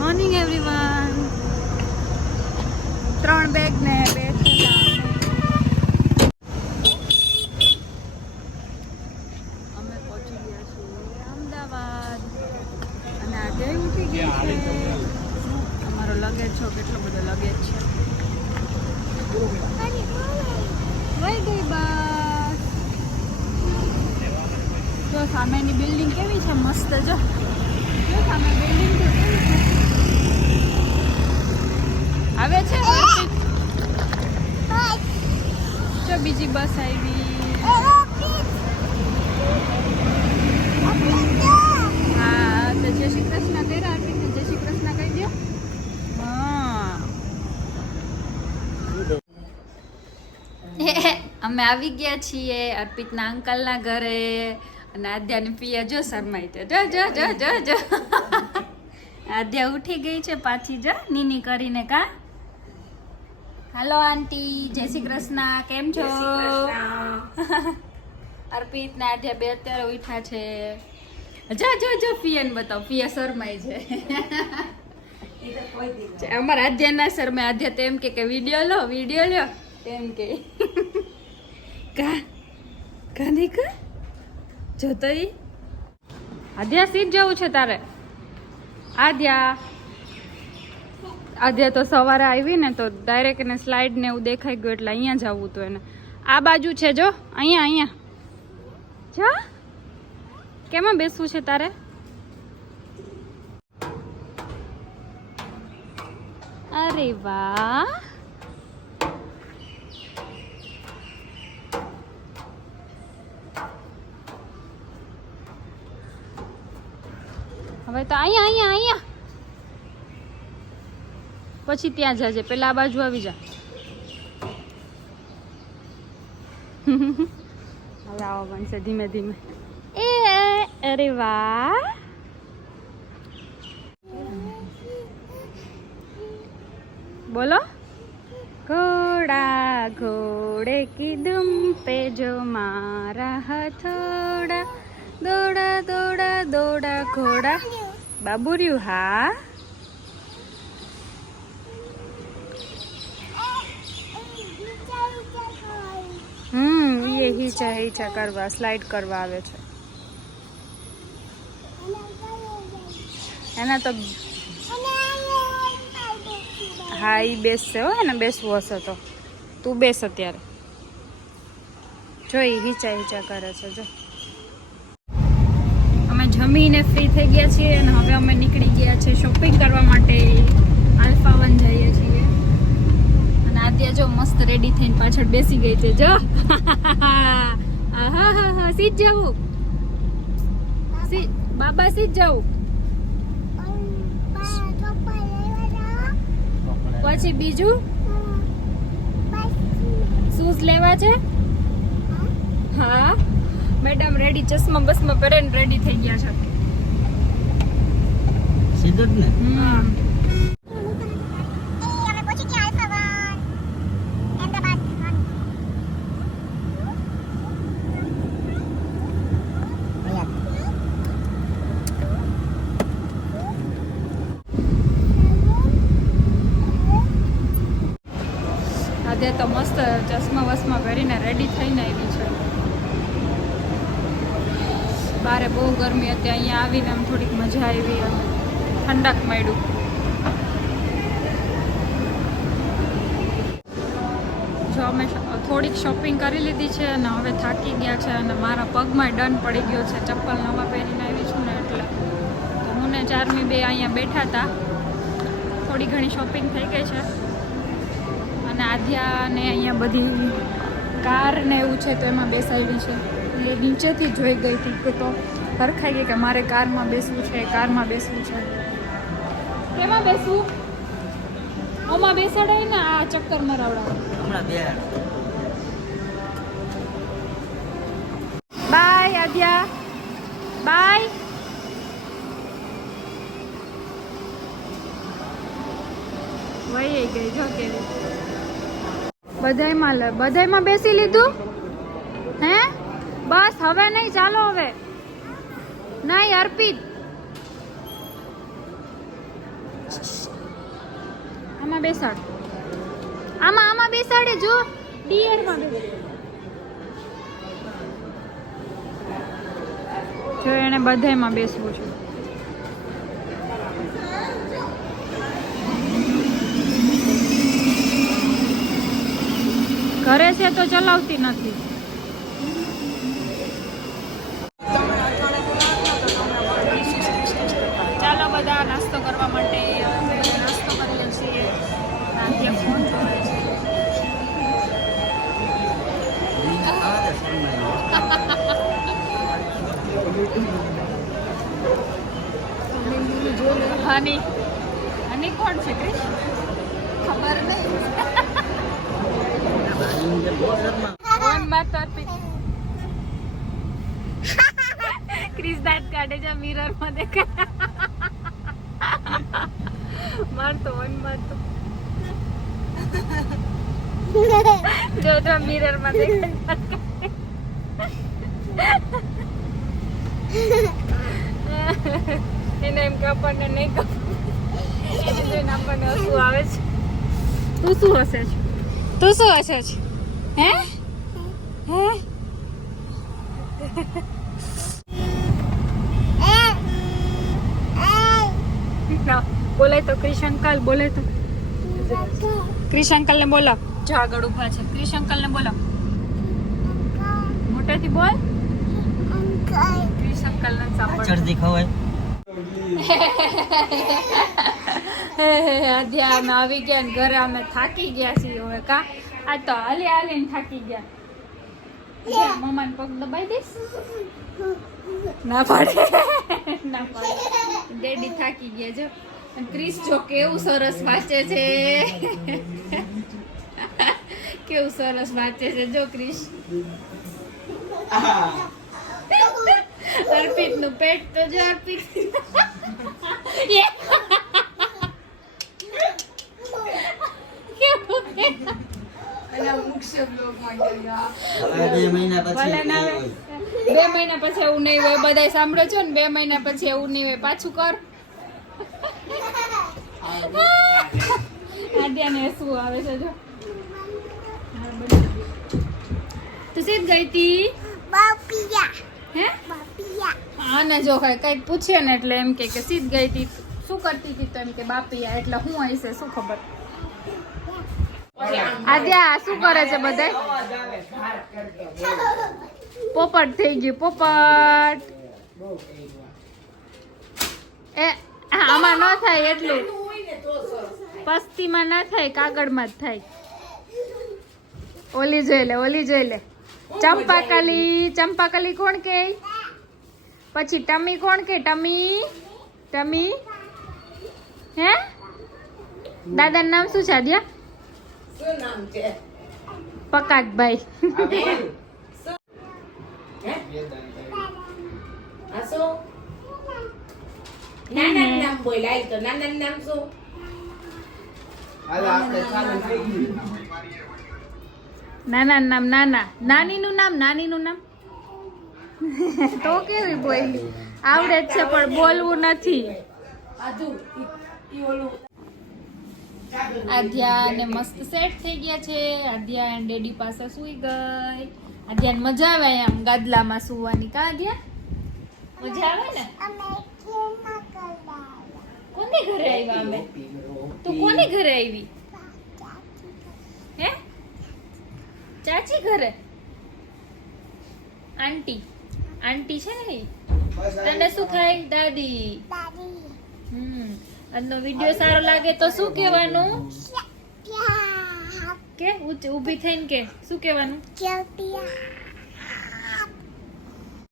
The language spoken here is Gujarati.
Morning everyone. 3 બેગ ને 2 થેલા. અમે પહોંચી ગયા છીએ અમદાવાદ અને આજે ઉઠી ગયા છે. અમારો લગેજ છો કેટલો બધો લગેજ છે. વહી ગઈ બસ. જો સામેની બિલ્ડિંગ કેવી છે, મસ્ત. જો સામે બિલ્ડિંગ તો કેવી છે. આવે છે જો બીજી બસ આવી. હા તો જય શ્રી કૃષ્ણ કર્યા. અર્પિતને જય શ્રી કૃષ્ણ કહી દો. હા અમે આવી ગયા છીએ અર્પિતના અંકલના ઘરે. અને આદ્યાની પિયા જો શરમાઈ છે. જો જો જો જો જો આદ્યા ઉઠી ગઈ છે પાછી. જો નીની કરીને. કા હાલો આંટી, જય શ્રી કૃષ્ણ. કેમ છો? અર્પિત ને આદ્યા બે અત્યારે ઉઠ્યા છે. જો જો જો પિયાને બતાવો. પિયા શરમાઈ છે. અમારા આદ્યા ના શરમાય. આદ્યા તો એમ કે વિડીયો લો વિડીયો લો એમ કે. કા કાની કા જોતો ઈ. આદ્યા સીટ જવું છે તારે. આદ્યા તો સવારે આવી ને તો ડાયરેક્ટ એને સ્લાઇડ ને એવું દેખાઈ ગયું એટલે અહીંયા જવું હતું એને. આ બાજુ છે જો, અહીંયા જા. કેમાં બેસવું છે તારે? અરે વાહ. હવે તો અહીંયા પછી ત્યાં જજે. પેલા આ બાજુ આવી જા. હવે આવો બનશે ધીમે ધીમે. અરે વાહ. બોલો. ઘોડા ઘોડે કી દુમ પે જો મારા હથોડા, દોડા દોડા દોડા ઘોડા. બાબુર્યું. હા એ હિચા કરવા સ્લાઇડ કરવા આવે છે. એના તો હા ઈ બેસશે હો. એને બેસવું હશે તો તું બેસ અત્યારે. જો એ હિચા કરે છે. જો અમે જમીને ફ્રી થઈ ગયા છીએ અને હવે અમે નીકળી ગયા છે શોપિંગ કરવા માટે. આલ્ફા 1 જઈએ છીએ. અને આદ્યા જો મસ્ત રેડી થઈને પાછળ બેસી ગઈ છે. જો આહા સીટ જવું. બાબા સીટ જવું. પછી બીજું શૂઝ લેવા છે. હા મેડમ રેડી. ચશ્મા બસમાં પહેરીને રેડી થઈ ગયા છે. સીધું જ ને. આજે તો મસ્ત ચશ્મા વસમાં પહેરીને રેડી થઈને આવી છે. બારે બહુ ગરમી હતી. અહીંયા આવીને આમ થોડીક મજા આવી. આમ ઠંડક મળ્યું. જો અમે થોડીક શોપિંગ કરી લીધી છે અને હવે થાકી ગયા છે અને મારા પગમાં ડન પડી ગયો છે. ચપ્પલ નવા પહેરીને આવી છું ને એટલે. તો હું ને ચારમી બે અહીંયા બેઠા હતા. થોડી ઘણી શોપિંગ થઈ ગઈ છે. અને આદ્યાને અહીંયા બધી કાર ને એવું છે તો એમાં બેસાડી છે. એ નીચેથી જોઈ ગઈ હતી તો સરખાઈ ગઈ કે મારે કારમાં બેસવું છે. કેમાં બેસવું? ઓમાં બેસાડાય ને આ ચક્કર મરાવડાવે. By Adya by. વહી ગઈ જો કેવી. બધાયમાં બેસી લીધું હે? બસ હવે નહીં. ચાલો હવે નહીં. અર્પિત આમાં બેસાડ, આમાં બેસાડે જો ડિયરમાં જો એને બધાયમાં બેસવું છે. ઘરે છે તો ચલાવતી નથી. ચાલો બધા નાસ્તો કરવા માટે નાસ્તો કરીએ છીએ. ફોન જોવે છે. હની હની કોણ છે ક્રિશ? ખબર નહીં. ક્રિશ દાંત કાઢે છે મિરર માં દેખાય. મારતો જો મિરર માં દેખાય. એને એમ કે આપણને નહીં ખબર. એને જોઈને આપણને હસવું આવે છે. તું શું હસે છે? તું શું હસે છે? હે હે બોલે તો ક્રિશ અંકલ બોલે તો ક્રિશ અંકલ ને બોલો. જો આગળ ઉભા છે. ક્રિશ અંકલ ને બોલો. મોટેથી બોલ. ક્રિશ અંકલ ને સાંભળ. અધ્યા અમે આવી ગયા ને ઘરે અમે થાકી ગયા છીએ હવે. કા આ તો હાલી હાલીને થાકી ગયા. મમ્માને પગ દબાઈ દઈશ. ના પાડે ના પાડે. ડેડી થાકી ગયા જો. ક્રિશ જો કેવું સરસ વાંચે છે. કેવું સરસ વાંચે છે જો ક્રિશ. અર્પિત નું પેટ તો જો અર્પિત. બે મહિના પછી એવું નહીં હોય. બધા સાંભળે છે ને 2 મહિના પછી એવું નહીં હોય. પાછું કર. આદ્યાને શું આવે છે જો. તું સીધ ગઈ તી હે આને જો કઈક પૂછે ને એટલે એમ કે સીધ ગઈ તી. શું કરતી હતી તો એમ કે બાપિયા. એટલે હું હશે શું ખબર. આદ્યા શું કરે છે બધા? પોપટ થઈ ગયું પોપટ. એ આમાં ન થાય એટલું. પસ્તીમાં ના થાય, કાગળમાં જ થાય. ઓલી જોઈ લે. ચંપાકલી કોણ કે? પછી ટમી કોણ કે? ટમી હે? દાદાનું નામ શું છે આદ્યા? શું નામ છે? પકાકભાઈ. નાના નામ બોલાય તો નાના નામ શું? નાના નામ નાનીનું નામ તો કેવી બોલી આવડે જ છે પણ બોલવું નથી. આધ્યા ને મસ્ત સેટ થઈ ગયા છે. આધ્યા એન્ડ ડેડી પાસે સુઈ ગઈ. આધ્યાને મજા આવે આમ ગાદલામાં સુવાની. કા આધ્યા મજા આવે ને? કોની ઘરે આવ્યા અમે? તું કોની ઘરે આવી? હે ચાચી ઘરે? આંટી છે ને. તને શું થાય? દાદી. આજનો વિડિયો સારો લાગે તો શું કહેવાનું? કે ઊભી થઈને કે શું કહેવાનું?